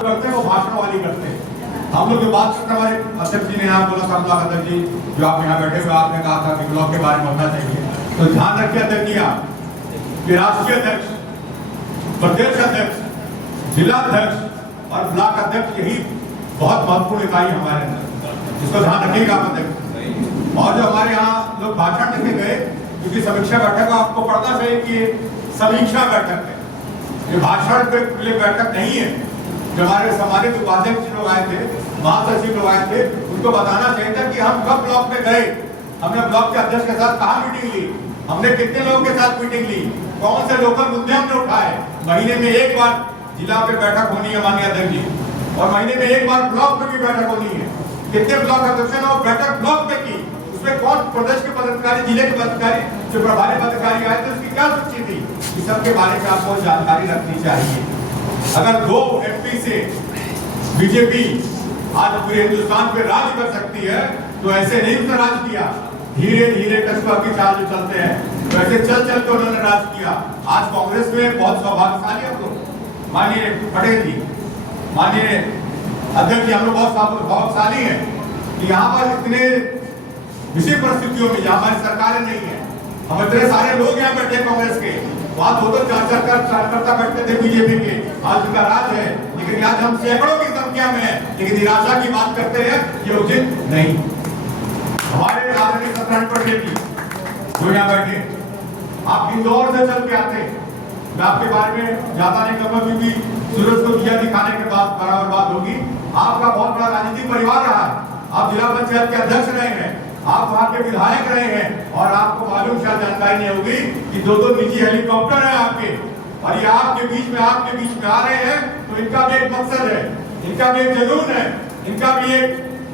करते हैं वो भाषण वाली करते हैं। हम लोग जो बात करते हैं, हमारे अध्यक्ष जी ने यहाँ बोला था, ब्लॉक अध्यक्ष जी जो आप यहाँ बैठे हुए, आपने कहा था कि ब्लॉक के बारे में होना चाहिए, तो ध्यान रखिए अध्यक्ष जी आप कि राष्ट्रीय अध्यक्ष, प्रदेश अध्यक्ष, जिला अध्यक्ष और ब्लॉक अध्यक्ष यही बहुत महत्वपूर्ण इकाई हमारे अंदर, जिसको ध्यान रखिएगा आप अध्यक्ष। और जो हमारे यहाँ लोग भाषण देखे गए, क्योंकि समीक्षा बैठक आपको पढ़ना चाहिए कि समीक्षा बैठक है, ये भाषण के लिए बैठक नहीं है। जो हमारे सम्मानित उपाध्यक्ष लोग आए थे, महासचिव लोग आए थे, उनको बताना चाहिए था कि हम कब ब्लॉक में गए, हमने ब्लॉक के अध्यक्ष के साथ कहाँ मीटिंग ली, हमने कितने लोगों के साथ मीटिंग ली, कौन से लोकल मुद्दे हमने उठाए। महीने में एक बार जिला पे बैठक होनी है माननीय अध्यक्ष जी, और महीने में एक बार ब्लॉक में भी बैठक होनी है। कितने ब्लॉक अध्यक्ष ने बैठक ब्लॉक में की, उसमें कौन प्रदेश के पदाधिकारी, जिले के पदाधिकारी, जो प्रभारी पदाधिकारी आए थे, उसकी क्या सूची थी, इस सब के बारे में आपको जानकारी रखनी चाहिए। अगर 2 एमपी से बीजेपी आज पूरे हिंदुस्तान पे राज कर सकती है, तो ऐसे नहीं उसने राज किया, धीरे धीरे कस्बा की चाल जो चलते हैं, तो ऐसे चल चल के उन्होंने राज किया। आज कांग्रेस में बहुत सौभाग्यशाली हम लोग, माननीय पटेल जी, माननीय अध्यक्ष जी, हम लोग बहुत सौभाग्यशाली हैं कि यहाँ पर इतने विशेष परिस्थितियों में जहाँ हमारी सरकारें नहीं है, हम इतने सारे लोग यहाँ बैठे कांग्रेस के, वहाँ 2-2 4-4 कार्यकर्ता बैठते थे बीजेपी के, आज उनका राज है, लेकिन आज हम सैकड़ों की संख्या में है, लेकिन निराशा की बात करते हैं, ये उचित नहीं। हमारे आदरणीय सत्यनारायण पटेल जी जो यहाँ बैठे, आप इंदौर से चल के आते, मैं आपके बारे में ज्यादा नहीं कहूँगा क्योंकि सूरज को दिया दिखाने के बाद बराबर बात होगी। आपका बहुत बड़ा राजनीतिक परिवार रहा है, आप जिला पंचायत के अध्यक्ष रहे हैं, आप वहाँ के विधायक रहे हैं, और आपको मालूम शायद जानकारी नहीं होगी कि 2-2 निजी हेलीकॉप्टर हैं आपके, और ये आपके बीच में आ रहे हैं, तो इनका भी एक मकसद है, इनका भी एक जुनून है, इनका भी एक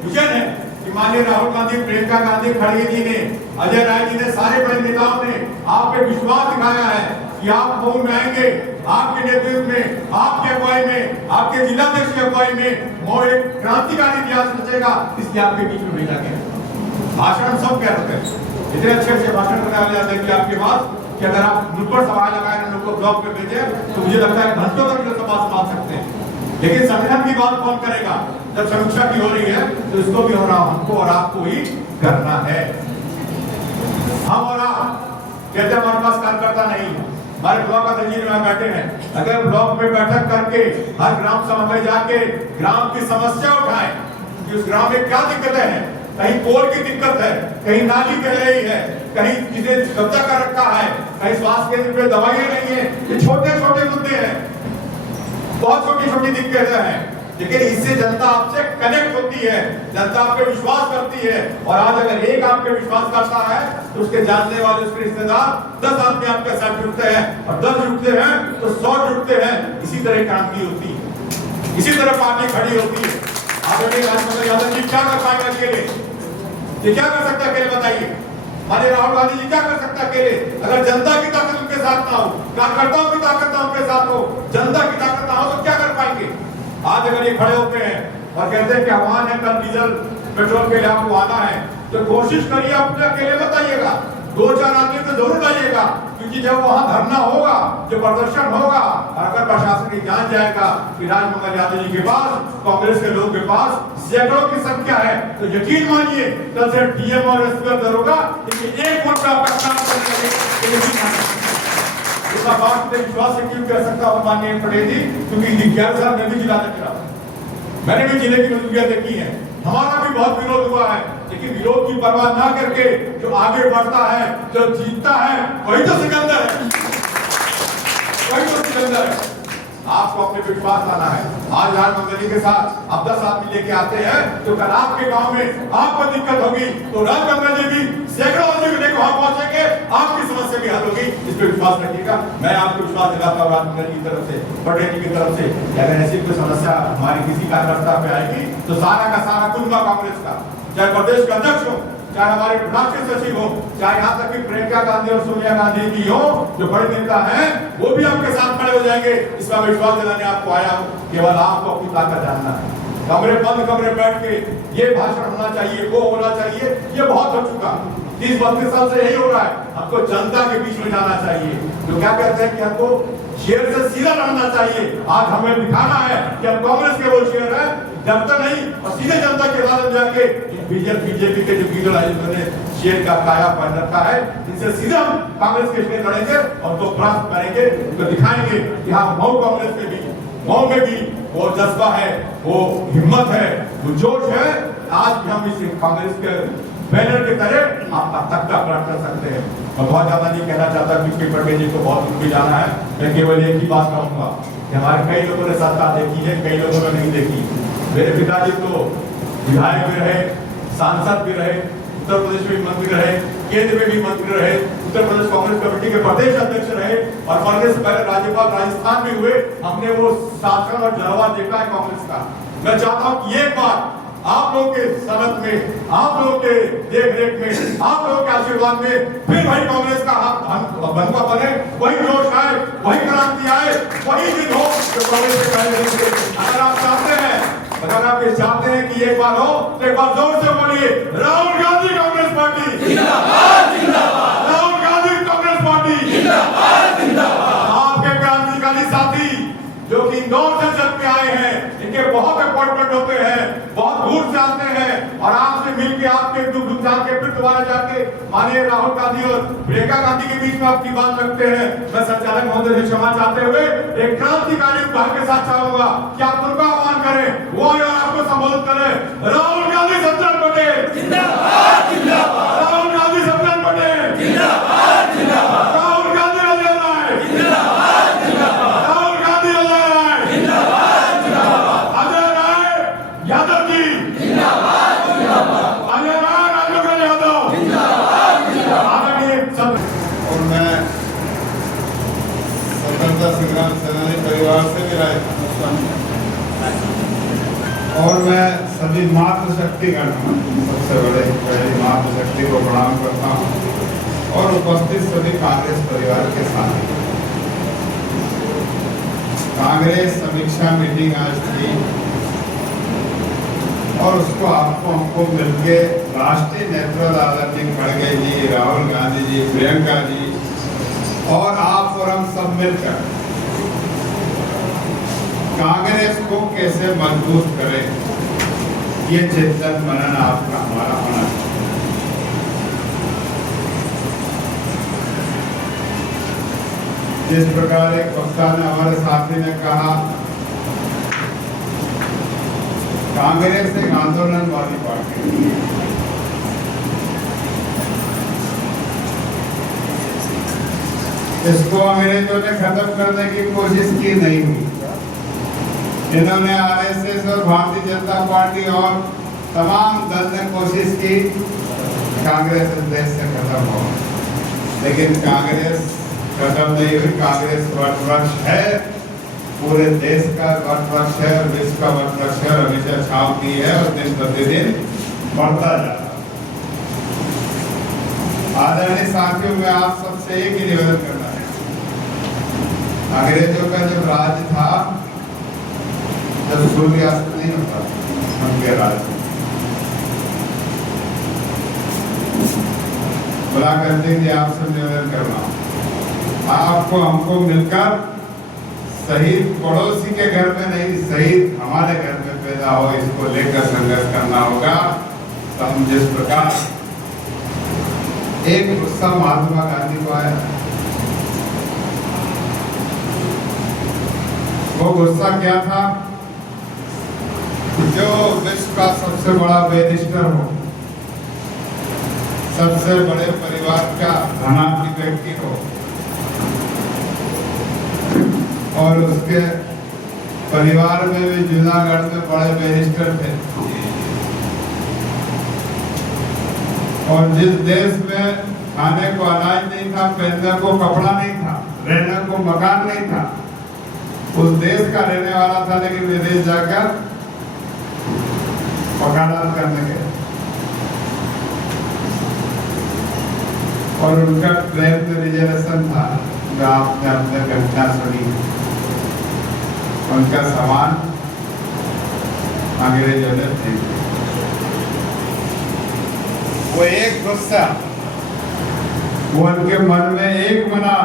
विजन है कि माननीय राहुल गांधी, प्रियंका गांधी, खड़गे जी ने, अजय राय जी ने, सारे बड़े नेताओं ने आप पे विश्वास दिखाया है कि आप मऊ में आएंगे, आपके नेतृत्व में, आपके अगुवाई में, आपके जिलाध्यक्ष की अगुवाई में मऊ एक क्रांतिकारी इतिहास रचेगा, इसलिए आपके बीच में भेजा गया। भाषण सब कह रहे थे, इतने अच्छे भाषण करने वाले आते हैं कि आपके पास कि अगर आप नुक्कड़ सभा लगाए लोग को ब्लॉक में भेजे, तो मुझे लगता है घंटों तक सभा संभाल सकते हैं। लेकिन संविधान की बात कौन करेगा, जब समीक्षा की हो रही है तो इसको भी हो रहा, हमको और आपको ही करना है। हम और आप कहते हैं हमारे पास कार्यकर्ता नहीं है, हमारे ब्लॉक अध्यक्ष जी में बैठे हैं, अगर ब्लॉक में बैठक करके हर ग्राम सभा में जाके ग्राम की समस्या उठाए कि उस ग्राम में क्या दिक्कतें हैं, कहीं पोल की दिक्कत है, कहीं नाली बह रही है, कहीं किसी कब्जा कर रखा है, कहीं स्वास्थ्य केंद्र पे दवाइयां नहीं है, ये छोटे छोटे मुद्दे हैं, बहुत छोटी छोटी दिक्कतें हैं, लेकिन इससे जनता आपसे कनेक्ट होती है, जनता आप पे विश्वास करती है। और आज अगर एक आप पे विश्वास करता है तो उसके जानने वाले, उसके रिश्तेदार 10 आदमी आपके साथ जुड़ते हैं, और 10 जुड़ते हैं तो 100 जुड़ते हैं। इसी तरह क्रांति होती है, इसी तरह पार्टी खड़ी होती है। आदरणीय राजमंत्री यादव जी क्या कर पाएंगे अकेले, ये क्या कर सकते अकेले बताइए? माननीय राहुल गांधी जी क्या कर सकते अकेले? अगर जनता की ताकत उनके साथ ना हो, कार्यकर्ताओं की ताकत उनके साथ हो, जनता की ताकत ना हो, तो क्या कर पाएंगे? आज अगर ये खड़े होते हैं और कहते हैं कि आह्वान है, कल डीजल पेट्रोल के लिए आपको आना है, तो कोशिश करिए, अपने अकेले बताइएगा, 2-4 आदमी तो जरूर लाइएगा, क्योंकि जब वहां धरना होगा, जो प्रदर्शन होगा, और अगर प्रशासन की जान जाएगा कि राजमंगल यादव जी के पास, कांग्रेस के लोग के पास सैकड़ों की संख्या है, तो यकीन मानिए कल से डीएम और एसपी दरोगा एक वोट आपका काम करने इसका बात विश्वास से क्यों कह सकता हूं माननीय पटेल जी, क्योंकि 11 साल में भी जिला तक रहा, मैंने भी जिले की मजबूरियां देखी है, हमारा भी बहुत विरोध हुआ है, लेकिन विरोध की परवाह ना करके जो आगे बढ़ता है, जो जीतता है, वही तो सिकंदर है, वही तो सिकंदर है। आपको अपने विश्वास लाना है। आज राजमंगल जी के साथ अब 10 आदमी लेके आते हैं, तो कल आपके गांव में आपको दिक्कत होगी तो राजमंगल जी भी सैकड़ों आदमी को लेकर वहां पहुंचेंगे, आपकी समस्या भी हल होगी, इस पर विश्वास रखिएगा। मैं आपको विश्वास दिलाता हूँ राजमंगल जी की तरफ से, पटेल जी की तरफ से, अगर ऐसी कोई समस्या हमारी किसी कार्यकर्ता पे आएगी तो सारा का सारा कुंभा कांग्रेस का, चाहे प्रदेश का अध्यक्ष हो, चाहे हमारे राष्ट्रीय सचिव हो, चाहे यहाँ तक कि प्रियंका गांधी और सोनिया गांधी जी हो, जो बड़े नेता हैं, वो भी आपके साथ खड़े हो जाएंगे। इसका विश्वास दिलाने आपको आया हूँ, केवल आपको अपनी ताकत जानना है। कमरे बंद कमरे बैठ के ये भाषण होना चाहिए, वो होना चाहिए, ये बहुत हो चुका। 30-32 साल से यही हो रहा है। हमको जनता के बीच में जाना चाहिए, जो क्या कहते हैं कि हमको शेर से सीधा लड़ना चाहिए। आज हमें दिखाना है कि हम कांग्रेस के वो शेर है, डरता नहीं और सीधे जनता के बाद जाके बीजेपी के जो लीडर ने शेर का काया पहन रखा है, इनसे सीधा हम कांग्रेस के शेर लड़ेंगे और तो प्राप्त करेंगे, उनको दिखाएंगे कि हाँ मऊ कांग्रेस में भी, मऊ में भी वो जज्बा है, वो हिम्मत है, वो जोश है। आज भी हम इस कांग्रेस के बैनर की तरह आप तख्ता पलट कर सकते हैं। मैं बहुत ज्यादा नहीं कहना चाहता, पीछे पटेल जी को बहुत दूर भी जाना है। मैं केवल एक ही बात कहूंगा कि हमारे कई लोगों ने सत्ता देखी है, कई लोगों ने नहीं देखी। मेरे पिताजी तो विधायक भी रहे, सांसद भी रहे, उत्तर प्रदेश में मंत्री रहे, केंद्र में भी मंत्री रहे, उत्तर प्रदेश कांग्रेस कमेटी के प्रदेश अध्यक्ष रहे और मरने से पहले राज्यपाल राजस्थान में हुए। हमने वो शासन और जलवा देखा है कांग्रेस का। मैं चाहता हूँ कि एक बार आप लोगों के सनत में, आप लोगों के देख रेख में, आप लोगों के आशीर्वाद में फिर वही कांग्रेस का बनवा बने, वही जोश आए, वही क्रांति आए, वही दिन हो जो कांग्रेस के पहले दिन थे। अगर आप चाहते हैं, अगर आप ये चाहते हैं कि एक बार हो तो एक बार जोर से बोलिए, राहुल गांधी कांग्रेस पार्टी जिंदाबाद, जिंदाबाद। राहुल गांधी कांग्रेस पार्टी जिंदाबाद, जिंदाबाद। आपके क्रांतिकारी साथी जो कि इंदौर से चल के आए हैं, इनके बहुत अपॉइंटमेंट होते हैं, बहुत दूर से आते हैं और आपसे मिलकर आपके दुख जान के फिर दोबारा जाके माननीय राहुल गांधी और प्रियंका गांधी के बीच में आपकी बात रखते हैं। मैं संचालक महोदय से क्षमा चाहते हुए एक क्रांतिकारी उपहार के साथ चाहूंगा कि आप उनका आह्वान करें, वो आपको संबोधित करें। राहुल गांधी सरदार पटेल जिंदाबाद, जिंदाबाद। राहुल गांधी सरदार पटेल जिंदाबाद, जिंदाबाद। राहुल गांधी अजय राय जिंदाबाद, जिंदाबाद। राहुल गांधी अजय राय जिंदाबाद, जिंदाबाद। अजय राय यादव जी जिंदाबाद, जिंदाबाद। अजय राय राजेंद्र यादव जिंदाबाद, जिंदाबाद। और मैं स्वतंत्रता संग्राम सेनानी परिवार से मेरा और मैं सभी मातृशक्तिगण सबसे बड़े पहली मातृशक्ति को प्रणाम करता हूँ और उपस्थित सभी कांग्रेस परिवार के साथ कांग्रेस समीक्षा मीटिंग आज थी और उसको हमको मिलके राष्ट्रीय नेतृत्व आदरणीय खड़गे जी, राहुल गांधी जी, प्रियंका जी और आप और हम सब मिलकर कांग्रेस को कैसे मजबूत करें, ये चिंतन मनन आपका हमारा होना चाहिए। जिस प्रकार एक वक्ता ने, हमारे साथी ने कहा, कांग्रेस एक आंदोलनवादी पार्टी है। इसको अंग्रेजों ने खत्म करने की कोशिश की नहीं हुई। इन्होंने आरएसएस और भारतीय जनता पार्टी और तमाम दल ने कोशिश की कांग्रेस इस देश से खत्म हो, लेकिन कांग्रेस खत्म नहीं हुई। कांग्रेस वटवृक्ष है, पूरे देश का वटवृक्ष है और विश्व का वटवृक्ष है, हमेशा छाव की है और दिन प्रतिदिन बढ़ता जा रहा है। आदरणीय साथियों, मैं आप सबसे एक ही निवेदन करना है, अंग्रेजों का जब राज था, जब सूर्यास्त नहीं होता उनके राज में, बुलाकर जी आपसे निवेदन कर रहा हूँ, आपको हमको मिलकर शहीद पड़ोसी के घर में नहीं, शहीद हमारे घर में पैदा हो, इसको लेकर संघर्ष करना होगा। तो हम जिस प्रकार एक गुस्सा महात्मा गांधी को आया, वो गुस्सा क्या था? जो विश्व का सबसे बड़ा बैरिस्टर हो, सबसे बड़े परिवार का धनाढ्य व्यक्ति हो और उसके परिवार में भी जूनागढ़ में बड़े बैरिस्टर थे और जिस देश में खाने को अनाज नहीं था, पहनने को कपड़ा नहीं था, रहने को मकान नहीं था, उस देश का रहने वाला था, लेकिन विदेश जाकर वकालत करने गए और उनका ट्रेन में रिजर्वेशन था, जो आपने अपने घटना सुनी। उनका सामान अंग्रेजों ने फेंक दिया। वो एक गुस्सा, वो उनके मन में एक मना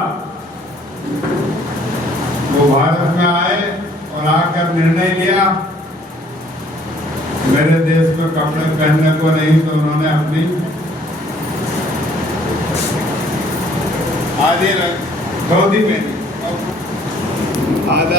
वो भारत में आए और आकर निर्णय लिया मेरे देश में कपड़े पहनने को नहीं, तो उन्होंने अपनी आधी धोती पहनी, आधा